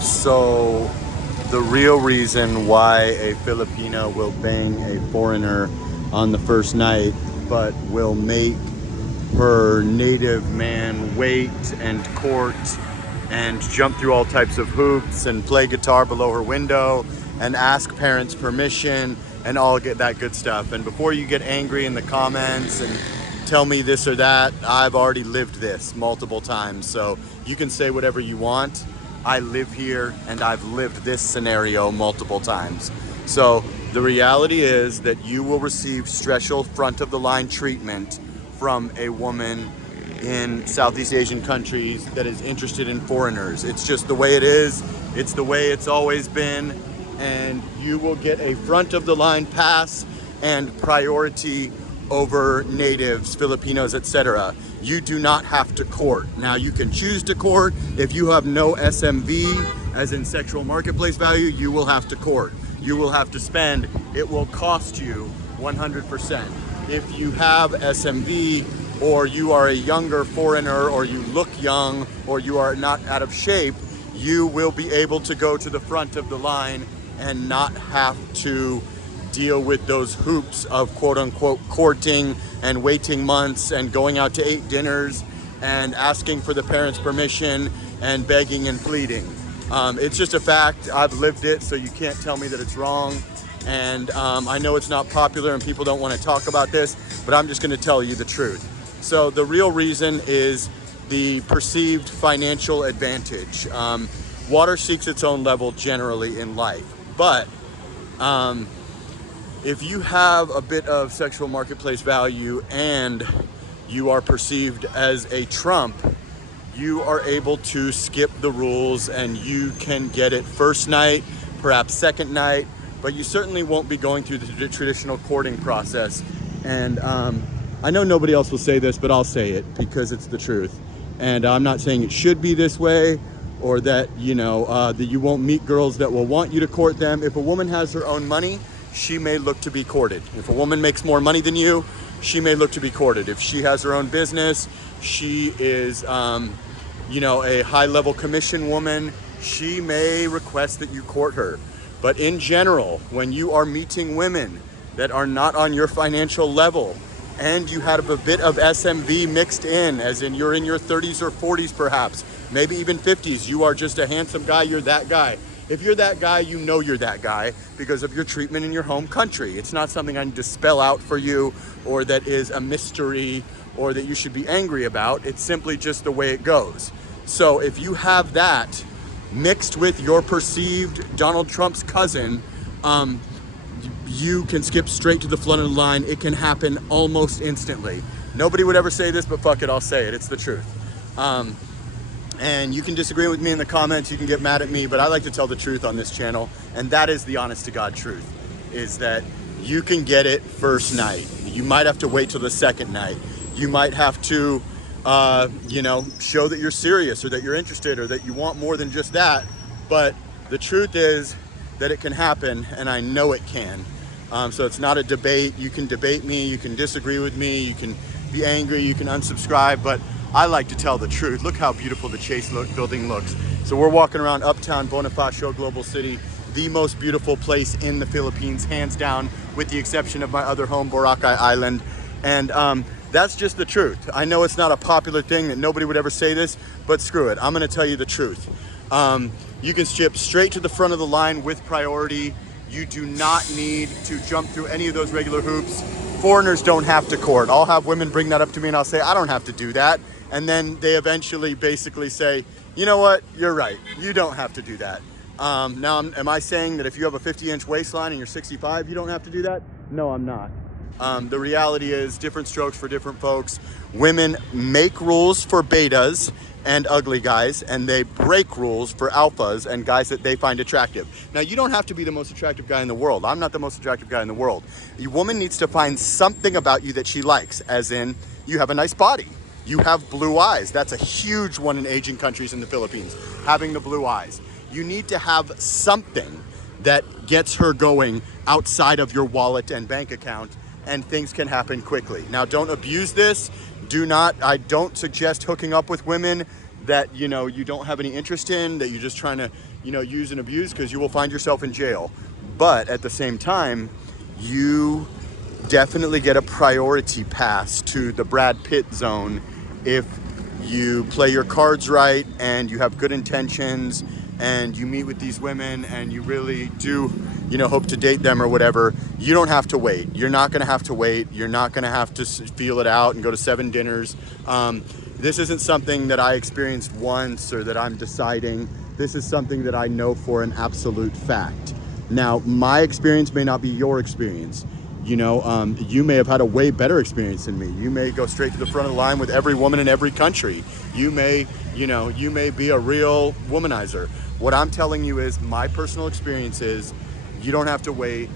So the real reason why a Filipino will bang a foreigner on the first night, but will make her native man wait and court and jump through all types of hoops and play guitar below her window and ask parents permission and all get that good stuff. And before you get angry in the comments and tell me this or that, I've already lived this multiple times. So you can say whatever you want. I live here and I've lived this scenario multiple times. So the reality is that you will receive special front of the line treatment from a woman in Southeast Asian countries that is interested in foreigners. It's just the way it is. It's the way it's always been. And you will get a front of the line pass and priority over natives, Filipinos, etc. You do not have to court. Now you can choose to court. If you have no SMV, as in sexual marketplace value, you will have to court. You will have to spend. It will cost you 100%. If you have SMV, or you are a younger foreigner, or you look young, or you are not out of shape, you will be able to go to the front of the line and not have to deal with those hoops of quote unquote courting and waiting months and going out to 8 dinners and asking for the parents' permission and begging and pleading. It's just a fact. I've lived it, so you can't tell me that it's wrong. And I know it's not popular and people don't want to talk about this, but I'm just going to tell you the truth. So the real reason is the perceived financial advantage. Water seeks its own level generally in life, but if you have a bit of sexual marketplace value and you are perceived as a trump, you are able to skip the rules and you can get it first night, perhaps second night, but you certainly won't be going through the traditional courting process. And I know nobody else will say this, but I'll say it because it's the truth. And I'm not saying it should be this way, or that, that you won't meet girls that will want you to court them. If a woman has her own money, she may look to be courted. If a woman makes more money than you, she may look to be courted. If she has her own business, she is, a high-level commission woman, she may request that you court her. But in general, when you are meeting women that are not on your financial level, and you have a bit of SMV mixed in, as in you're in your 30s or 40s perhaps, maybe even 50s, you are just a handsome guy, you're that guy. If you're that guy, you know you're that guy because of your treatment in your home country. It's not something I need to spell out for you, or that is a mystery, or that you should be angry about. It's simply just the way it goes. So if you have that mixed with your perceived Donald Trump's cousin, you can skip straight to the front of the line. It can happen almost instantly. Nobody would ever say this, but fuck it, I'll say it. It's the truth. And you can disagree with me in the comments, you can get mad at me, but I like to tell the truth on this channel, and that is the honest to God truth, is that you can get it first night. You might have to wait till the second night. You might have to, show that you're serious, or that you're interested, or that you want more than just that. But the truth is that it can happen, and I know it can. So it's not a debate. You can debate me, you can disagree with me, you can be angry, you can unsubscribe, but I like to tell the truth. Look how beautiful the Chase building looks. So we're walking around uptown Bonifacio Global City, the most beautiful place in the Philippines, hands down, with the exception of my other home, Boracay Island. And that's just the truth. I know it's not a popular thing, that nobody would ever say this, but screw it, I'm gonna tell you the truth. You can skip straight to the front of the line with priority. You do not need to jump through any of those regular hoops. Foreigners don't have to court. I'll have women bring that up to me and I'll say, I don't have to do that. And then they eventually basically say, you know what, you're right, you don't have to do that. Now, am I saying that if you have a 50-inch waistline and you're 65, you don't have to do that? No, I'm not. The reality is different strokes for different folks. Women make rules for betas and ugly guys, and they break rules for alphas and guys that they find attractive. Now, you don't have to be the most attractive guy in the world. I'm not the most attractive guy in the world. A woman needs to find something about you that she likes, as in, you have a nice body. You have blue eyes. That's a huge one in Asian countries in the Philippines, having the blue eyes. You need to have something that gets her going outside of your wallet and bank account, and things can happen quickly. Now, don't abuse this. I don't suggest hooking up with women that, you know, you don't have any interest in, that you're just trying to, you know, use and abuse, because you will find yourself in jail. But at the same time, you definitely get a priority pass to the Brad Pitt zone if you play your cards right and you have good intentions and you meet with these women and you really do, you know, hope to date them or whatever. You don't have to wait. You're not going to have to wait. You're not going to have to feel it out and go to 7 dinners. This isn't something that I experienced once or that I'm deciding. This is something that I know for an absolute fact. Now, my experience may not be your experience. You know, you may have had a way better experience than me. You may go straight to the front of the line with every woman in every country. You may, you know, you may be a real womanizer. What I'm telling you is my personal experience is you don't have to wait.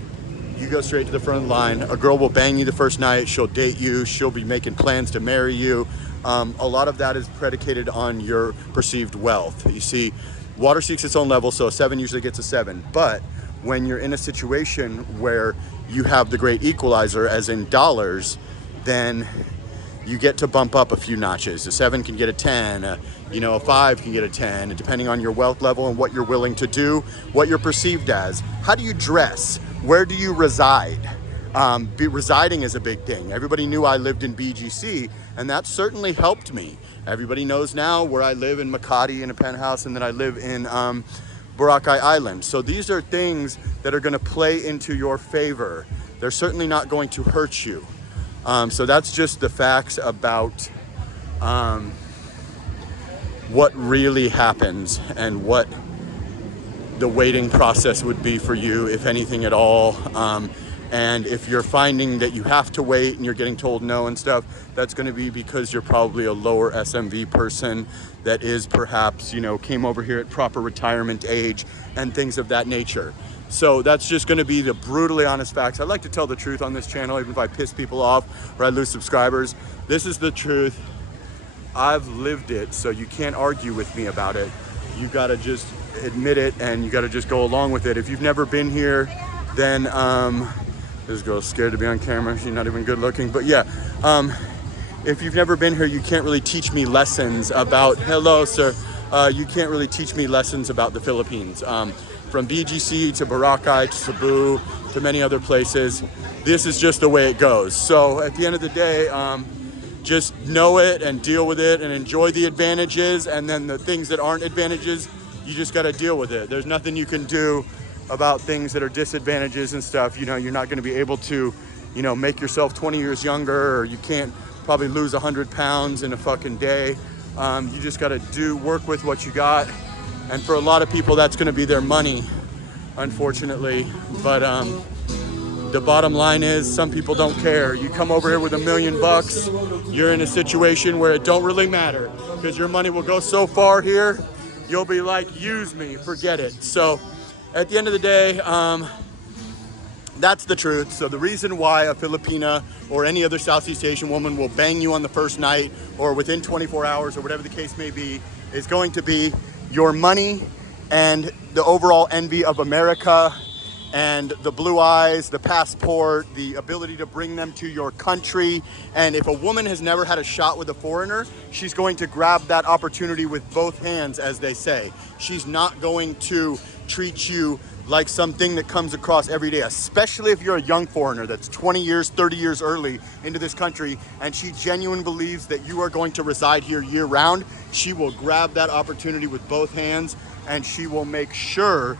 You go straight to the front of the line. A girl will bang you the first night. She'll date you. She'll be making plans to marry you. A lot of that is predicated on your perceived wealth. You see, water seeks its own level, so a 7 usually gets a 7. But when you're in a situation where you have the great equalizer, as in dollars, then you get to bump up a few notches. A 7 can get a 10, you know, a 5 can get a 10, and depending on your wealth level and what you're willing to do, what you're perceived as. How do you dress? Where do you reside? Residing is a big thing. Everybody knew I lived in BGC, and that certainly helped me. Everybody knows now where I live in Makati in a penthouse, and then I live in Boracay Island. So these are things that are going to play into your favor. They're certainly not going to hurt you. So that's just the facts about what really happens and what the waiting process would be for you, if anything at all. And if you're finding that you have to wait and you're getting told no and stuff, that's going to be because you're probably a lower SMV person that is perhaps, you know, came over here at proper retirement age and things of that nature. So that's just going to be the brutally honest facts. I like to tell the truth on this channel, even if I piss people off or I lose subscribers. This is the truth. I've lived it, so you can't argue with me about it. You got to just admit it, and you got to just go along with it. If you've never been here, then this girl's scared to be on camera. She's not even good looking, but yeah. If you've never been here, you can't really teach me lessons about, hello, sir. You can't really teach me lessons about the Philippines. From BGC to Boracay to Cebu to many other places, this is just the way it goes. So at the end of the day, just know it and deal with it and enjoy the advantages, and then the things that aren't advantages, you just got to deal with it. There's nothing you can do about things that are disadvantages and stuff. You know, you're not going to be able to, you know, make yourself 20 years younger, or you can't probably lose 100 pounds in a fucking day. You just got to work with what you got. And for a lot of people, that's going to be their money, unfortunately. But the bottom line is, some people don't care. You come over here with $1 million, you're in a situation where it don't really matter, because your money will go so far here, you'll be like, use me, forget it. So at the end of the day, that's the truth. So the reason why a Filipina or any other Southeast Asian woman will bang you on the first night or within 24 hours or whatever the case may be is going to be your money and the overall envy of America and the blue eyes, the passport, the ability to bring them to your country. And if a woman has never had a shot with a foreigner, she's going to grab that opportunity with both hands, as they say. She's not going to treat you like something that comes across every day, especially if you're a young foreigner that's 20 years, 30 years early into this country, and she genuinely believes that you are going to reside here year round. She will grab that opportunity with both hands, and she will make sure